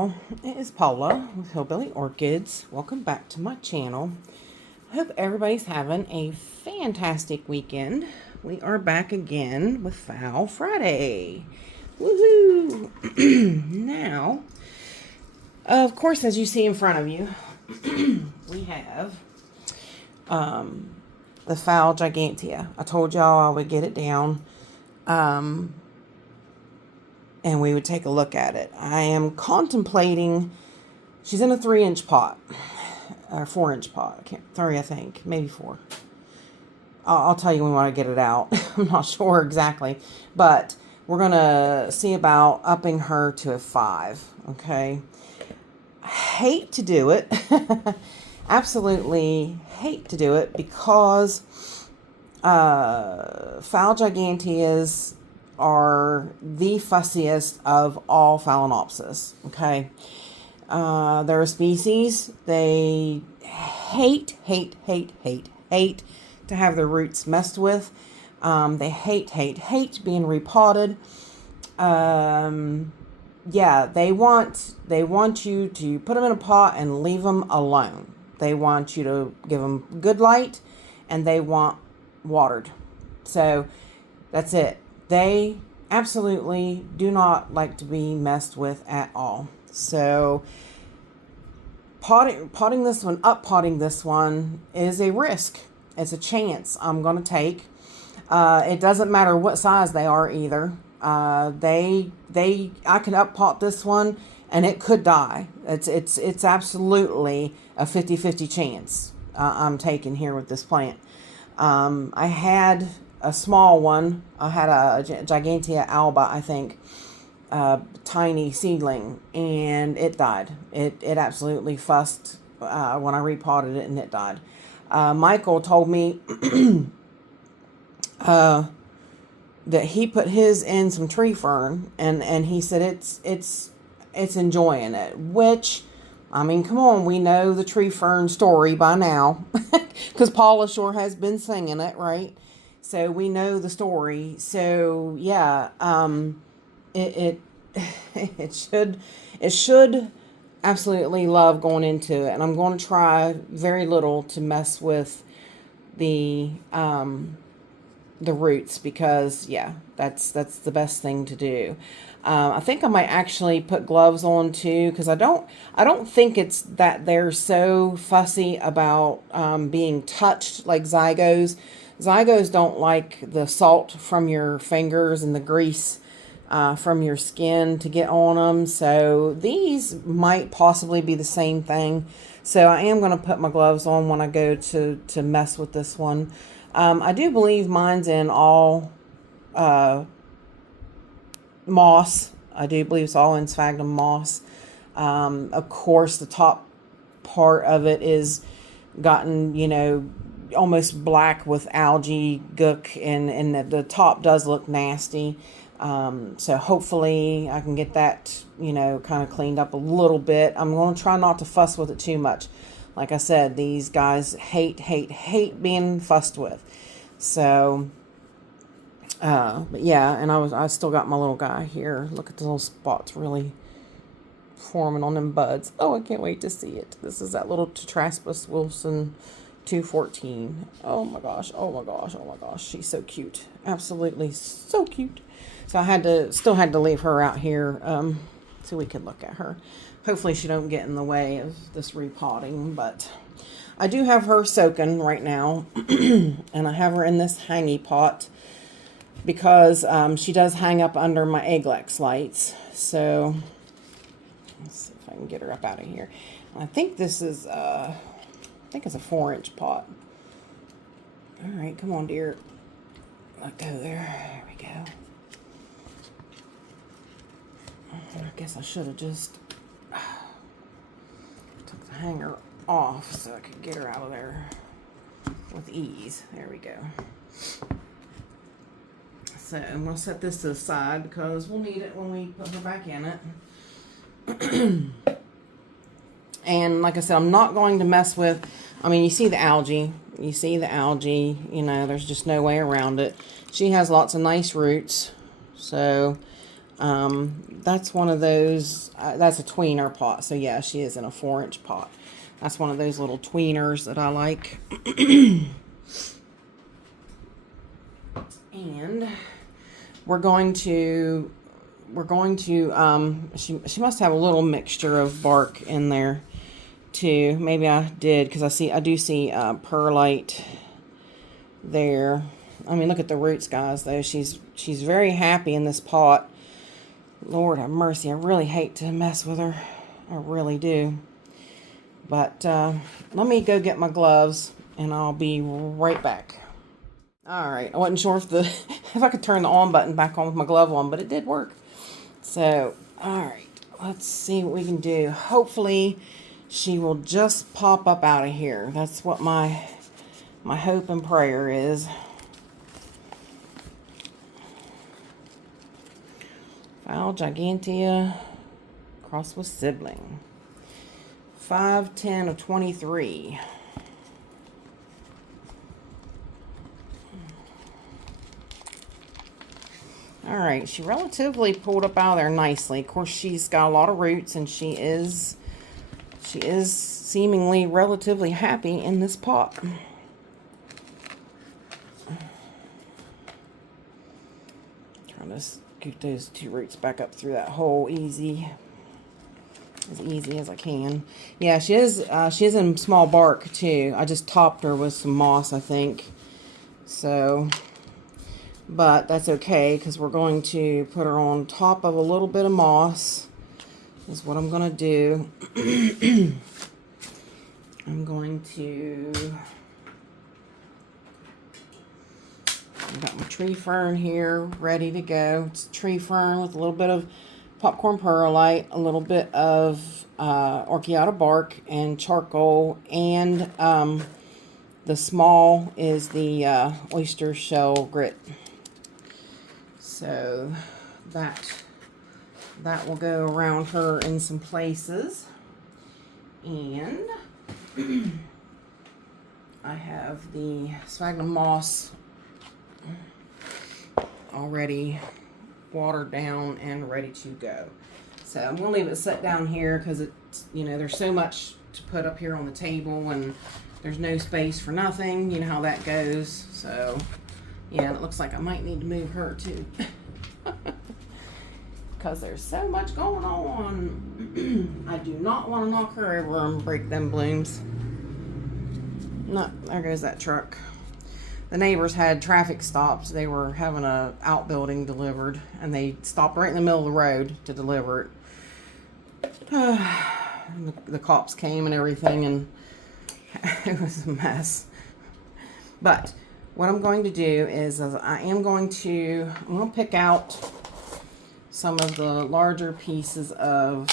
y'all. It is Paula with Hillbilly Orchids. Welcome back to my channel. I hope everybody's having a fantastic weekend. We are back again with Phal Friday. Woohoo! Now, of course, as you see in front of you, we have the Phal gigantea. I told y'all I would get it down. And we would take a look at it. I am contemplating, she's in a 3-inch pot, or 4-inch pot, 3 I think, maybe 4. I'll tell you when I get it out. I'm not sure exactly, but we're going to see about upping her to a 5, okay? I hate to do it, absolutely hate to do it, because Phal giganteas are the fussiest of all Phalaenopsis, okay? They're a species, they hate to have their roots messed with. They hate being repotted. Yeah, they want you to put them in a pot and leave them alone. They want you to give them good light, and they want watered. So that's it. They absolutely do not like to be messed with at all. So potting this one, potting this one is a risk. It's a chance I'm going to take. It doesn't matter what size they are either. I can pot this one and it could die. It's absolutely a 50-50 chance I'm taking here with this plant. I had a small one. I had a gigantea alba, I think, tiny seedling, and it died. It absolutely fussed when I repotted it, and it died. Michael told me that he put his in some tree fern, and he said it's enjoying it. Which, I mean, come on, we know the tree fern story by now, because Paula sure has been singing it, right? So we know the story. So yeah, it should absolutely love going into it, and I'm going to try very little to mess with the roots, because yeah, that's the best thing to do. I think I might actually put gloves on too, because I don't think it's that they're so fussy about being touched like zygos. Zygos don't like the salt from your fingers and the grease from your skin to get on them. So these might possibly be the same thing. So I am going to put my gloves on when I go to mess with this one. I do believe mine's in all moss. I do believe it's all in sphagnum moss. Of course, the top part of it is gotten, almost black with algae gook, and the top does look nasty. So hopefully I can get that, kind of cleaned up a little bit. I'm going to try not to fuss with it too much. Like I said, these guys hate being fussed with. So, but yeah, and I still got my little guy here. Look at the little spots really forming on them buds. Oh, I can't wait to see it. This is that little Tetraspis Wilson 214. Oh my gosh. She's so cute. Absolutely so cute. So I still had to leave her out here so we could look at her. Hopefully she don't get in the way of this repotting, but I do have her soaking right now, and I have her in this hangy pot because she does hang up under my Eglex lights. So let's see if I can get her up out of here. I think this is I think it's a 4-inch pot. All right, come on, dear. Let go there. There we go. I guess I should have just took the hanger off so I could get her out of there with ease. There we go. So I'm going to set this to the side because we'll need it when we put her back in it. And like I said, I'm not going to mess with, you see the algae. There's just no way around it. She has lots of nice roots. So That's one of those, that's a tweener pot. So yeah, she is in a 4-inch pot. That's one of those little tweeners that I like. And she must have a little mixture of bark in there too. Maybe I did, because I do see perlite there. I mean, look at the roots, guys, though. She's very happy in this pot. Lord have mercy. I really hate to mess with her. I really do. But let me go get my gloves, and I'll be right back. Alright, I wasn't sure if I could turn the on button back on with my glove on, but it did work. So, alright, let's see what we can do. Hopefully, she will just pop up out of here. That's what my hope and prayer is. Phal gigantea crossed with sibling. 510 of 23. Alright, she relatively pulled up out of there nicely. Of course, she's got a lot of roots, and she is seemingly relatively happy in this pot. Trying to scoot those 2 roots back up through that hole as easy as I can. Yeah, she is in small bark too. I just topped her with some moss, I think. So, but that's okay, because we're going to put her on top of a little bit of moss. Is what I'm going to do. I'm going to... I've got my tree fern here ready to go. It's tree fern with a little bit of popcorn perlite, a little bit of orchiata bark and charcoal, and the small is the oyster shell grit. So that will go around her in some places. And I have the sphagnum moss already watered down and ready to go. So I'm going to leave it set down here, because it's, there's so much to put up here on the table, and there's no space for nothing. You know how that goes. So yeah, it looks like I might need to move her too. Because there's so much going on. I do not want to knock her over and break them blooms. No, there goes that truck. The neighbors had traffic stops. They were having a outbuilding delivered, and they stopped right in the middle of the road to deliver it. The cops came and everything, and it was a mess. But what I'm going to do is I'm going to pick out some of the larger pieces of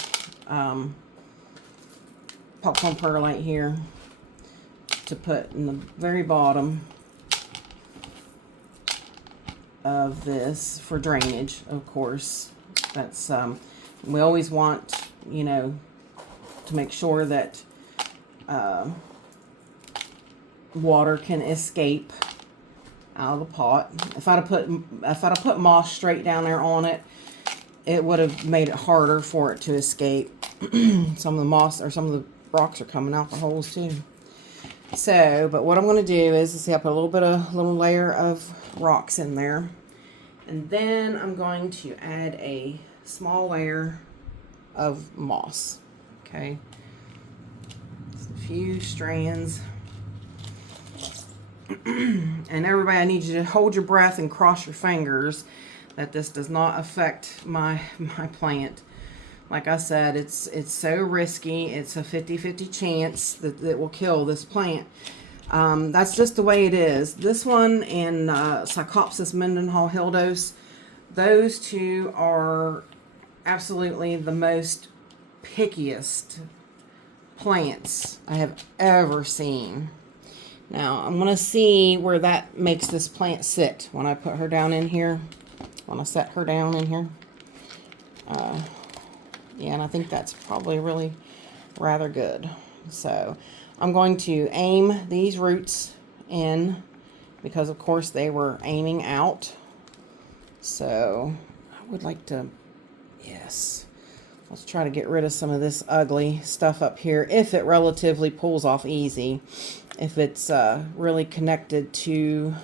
popcorn perlite here to put in the very bottom of this for drainage. Of course, that's we always want, to make sure that water can escape out of the pot. If I'd have put moss straight down there on it, it would have made it harder for it to escape. Some of the moss or some of the rocks are coming out the holes too. So, but what I'm going to do is, see, I put a little layer of rocks in there, and then I'm going to add a small layer of moss. Okay, just a few strands. And everybody, I need you to hold your breath and cross your fingers that this does not affect my plant. Like I said, it's so risky. It's a 50-50 chance that it will kill this plant. That's just the way it is. This one and Psychopsis Mendenhall hildos, those two are absolutely the most pickiest plants I have ever seen. Now, I'm going to see where that makes this plant sit when I put her down in here. When I set her down in here. Yeah, and I think that's probably really rather good. So I'm going to aim these roots in, because of course they were aiming out. So I would like to Yes. Let's try to get rid of some of this ugly stuff up here if it relatively pulls off easy. If it's really connected to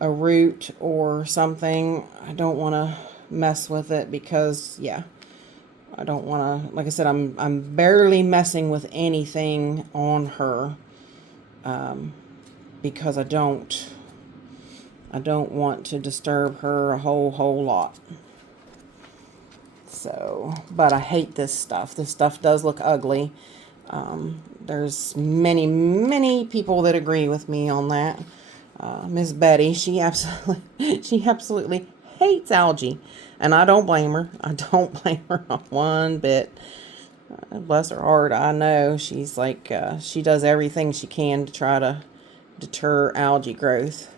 a root or something, I don't want to mess with it because, yeah, I don't want to, like I said, I'm barely messing with anything on her because I don't want to disturb her a whole lot. So, but I hate this stuff. This stuff does look ugly. There's many people that agree with me on that. Miss Betty, she absolutely hates algae, and I don't blame her. I don't blame her one bit. Bless her heart, I know she's like she does everything she can to try to deter algae growth,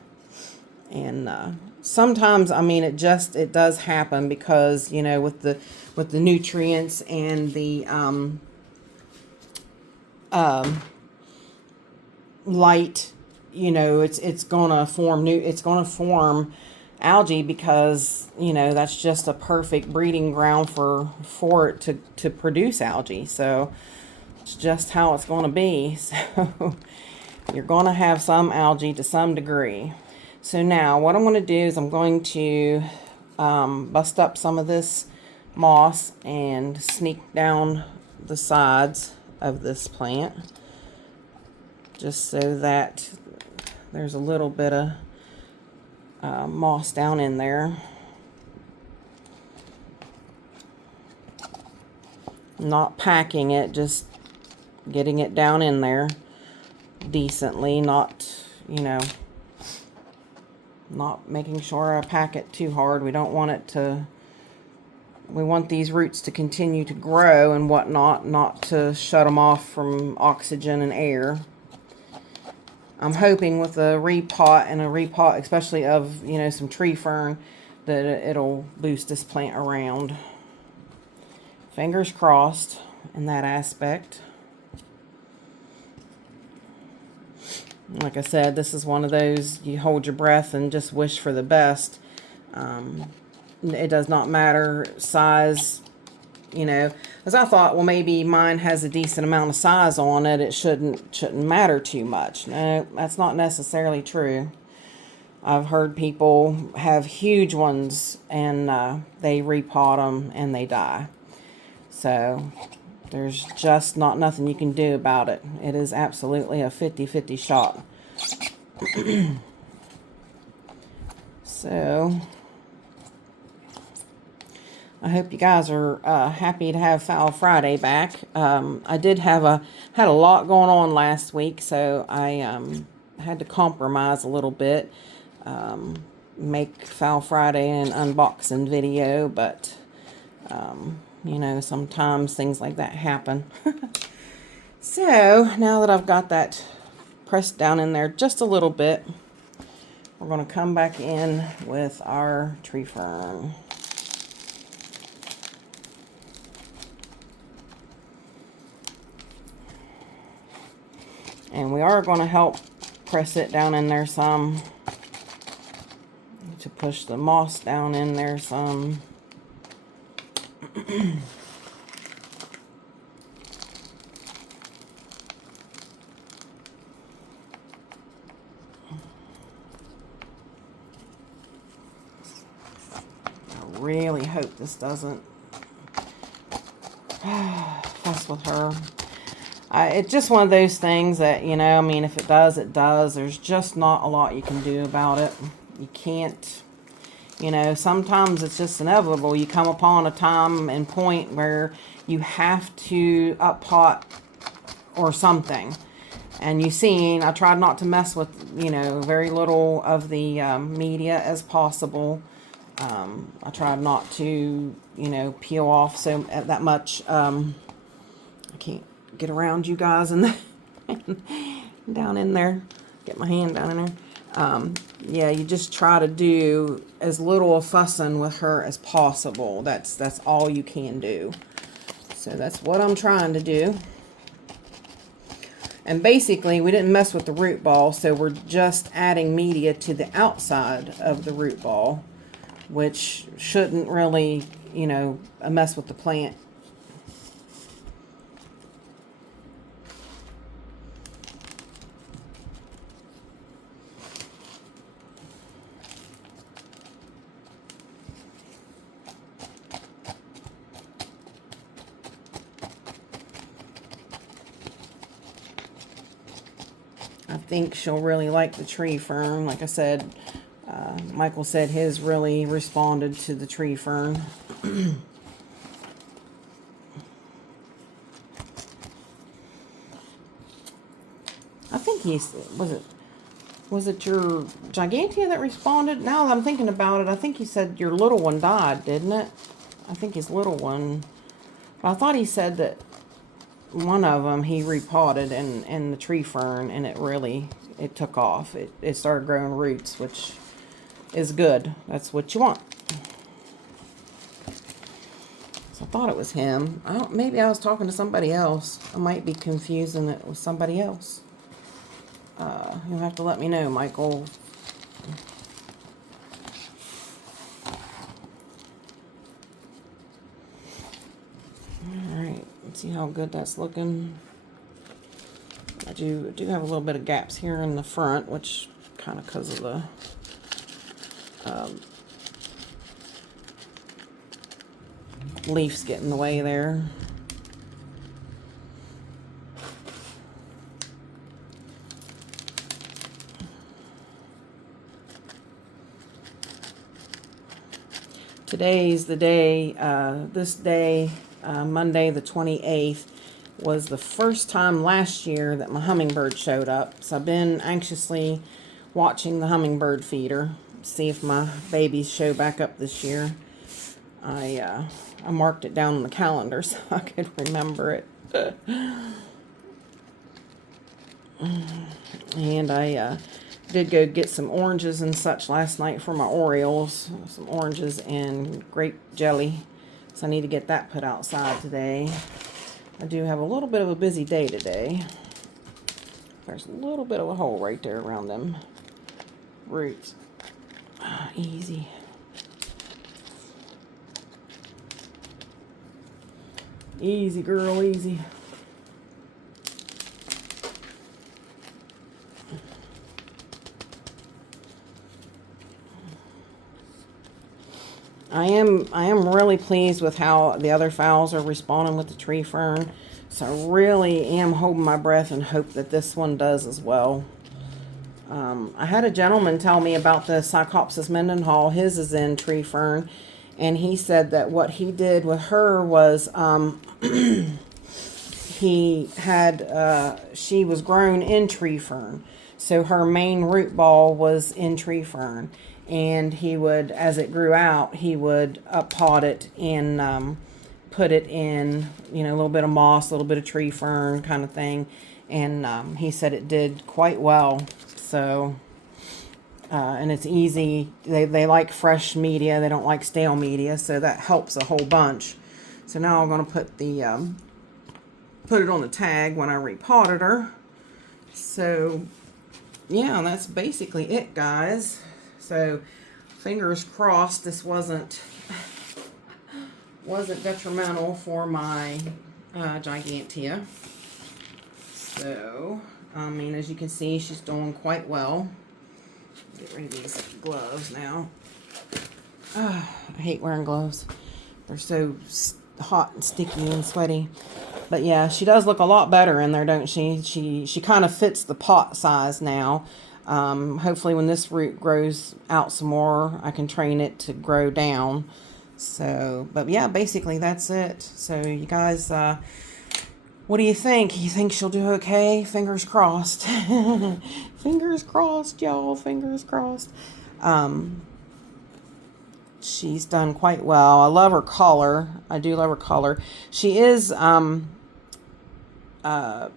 and sometimes, I mean, it does happen because, you know, with the nutrients and the light, you know, it's gonna form algae because, you know, that's just a perfect breeding ground for it to produce algae. So it's just how it's going to be. So you're going to have some algae to some degree. So now what I'm going to do is I'm going to bust up some of this moss and sneak down the sides of this plant just so that there's a little bit of moss down in there. Not packing it, just getting it down in there decently, not, you know, not making sure I pack it too hard. We don't want it to, we want these roots to continue to grow and whatnot, not to shut them off from oxygen and air. I'm hoping with a repot, especially of, you know, some tree fern, that it'll boost this plant around. Fingers crossed in that aspect. Like I said, this is one of those, you hold your breath and just wish for the best. It does not matter size, you know, as I thought, well, maybe mine has a decent amount of size on it. It shouldn't matter too much. No, that's not necessarily true. I've heard people have huge ones and they repot them and they die. So there's just nothing you can do about it. It is absolutely a 50-50 shot. So I hope you guys are happy to have Phal Friday back. I had a lot going on last week, so I had to compromise a little bit. Make Phal Friday an unboxing video, but you know, sometimes things like that happen. So now that I've got that pressed down in there just a little bit, we're going to come back in with our tree fern. And we are going to help press it down in there some to push the moss down in there some. I really hope this doesn't fuss with her. It's just one of those things that, you know, I mean, if it does, it does. There's just not a lot you can do about it. You can't, you know, sometimes it's just inevitable. You come upon a time and point where you have to up pot or something. And you've seen, I tried not to mess with, you know, very little of the media as possible. I tried not to, you know, peel off so that much. I can't get around you guys and down in there. Get my hand down in there. Yeah, you just try to do as little fussing with her as possible. That's all you can do. So that's what I'm trying to do. And basically, we didn't mess with the root ball, so we're just adding media to the outside of the root ball, which shouldn't really you know, mess with the plant. I think she'll really like the tree fern. Like I said, Michael said his really responded to the tree fern. I think was it your gigantea that responded? Now that I'm thinking about it, I think he said your little one died, didn't it? I think his little one. But I thought he said that one of them he repotted in the tree fern, and it took off. It started growing roots, which is good. That's what you want. So I thought it was him. Maybe I was talking to somebody else. I might be confusing it with somebody else. You'll have to let me know, Michael. Alright, let's see how good that's looking. I do have a little bit of gaps here in the front, which kind of because of the leaves get in the way there. Today's the day, this day, Monday the 28th, was the first time last year that my hummingbird showed up. So I've been anxiously watching the hummingbird feeder, see if my babies show back up this year. I marked it down on the calendar so I could remember it. And I did go get some oranges and such last night for my Orioles. Some oranges and grape jelly. So I need to get that put outside today. I do have a little bit of a busy day today. There's a little bit of a hole right there around them roots. Easy. Easy, girl, easy. I am really pleased with how the other phals are responding with the tree fern. So I really am holding my breath and hope that this one does as well. I had a gentleman tell me about the Psychopsis Mendenhall. His is in tree fern. And he said that what he did with her was she was grown in tree fern. So her main root ball was in tree fern. And he would, as it grew out, he would pot it and put it in, you know, a little bit of moss, a little bit of tree fern kind of thing. And he said it did quite well. So, and it's easy. They like fresh media. They don't like stale media. So that helps a whole bunch. So now I'm going to put put it on the tag when I repotted her. So, yeah, that's basically it, guys. So, fingers crossed this wasn't detrimental for my gigantea. So, I mean, as you can see, she's doing quite well. Get rid of these gloves now. I hate wearing gloves. They're so hot and sticky and sweaty. But yeah, she does look a lot better in there, don't she? She kind of fits the pot size now. Hopefully when this root grows out some more, I can train it to grow down. So, but yeah, basically that's it. So you guys, what do you think? You think she'll do okay? Fingers crossed. Fingers crossed, y'all. Fingers crossed. She's done quite well. I love her color. I do love her color. She is,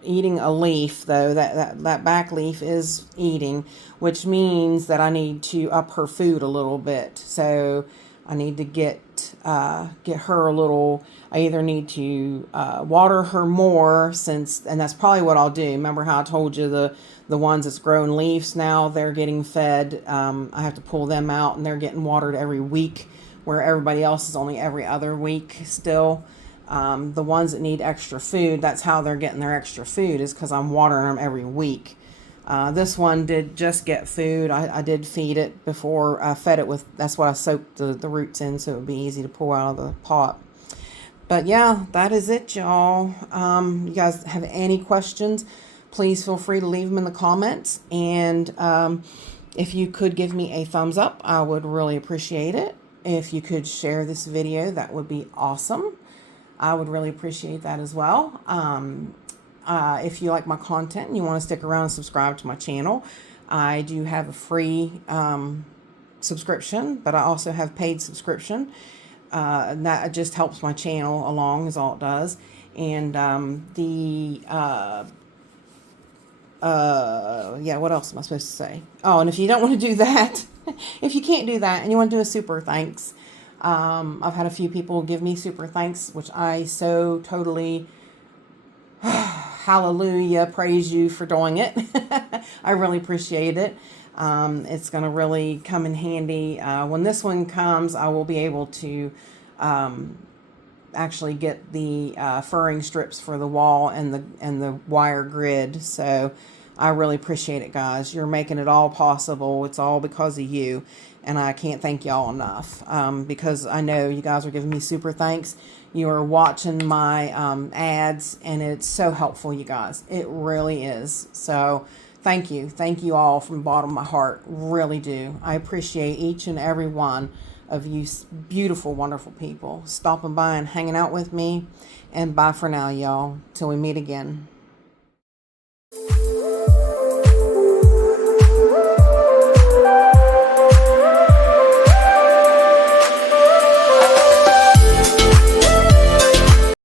eating a leaf though. That back leaf is eating, which means that I need to up her food a little bit. So I need to get her a little. I either need to water her more and that's probably what I'll do. Remember how I told you the ones that's growing leaves now, they're getting fed. I have to pull them out and they're getting watered every week where everybody else is only every other week still. The ones that need extra food, that's how they're getting their extra food, is because I'm watering them every week. This one did just get food. I did feed it before I fed it with, that's what I soaked the roots in, so it would be easy to pull out of the pot. But yeah, that is it, y'all. You guys have any questions, please feel free to leave them in the comments. And if you could give me a thumbs up, I would really appreciate it. If you could share this video, that would be awesome. I would really appreciate that as well. If you like my content and you want to stick around and subscribe to my channel, I do have a free subscription, but I also have paid subscription. And that just helps my channel along, is all it does. And yeah, what else am I supposed to say? Oh, and if you don't want to do that, if you can't do that and you want to do a super thanks, I've had a few people give me super thanks, which I so totally hallelujah, praise you for doing it. I really appreciate it. It's going to really come in handy. When this one comes, I will be able to actually get the furring strips for the wall and the wire grid. So I really appreciate it, guys. You're making it all possible. It's all because of you, and I can't thank y'all enough, because I know you guys are giving me super thanks. You are watching my ads, and it's so helpful, you guys. It really is. So thank you. Thank you all from the bottom of my heart. Really do. I appreciate each and every one of you beautiful, wonderful people stopping by and hanging out with me. And bye for now, y'all. Till we meet again.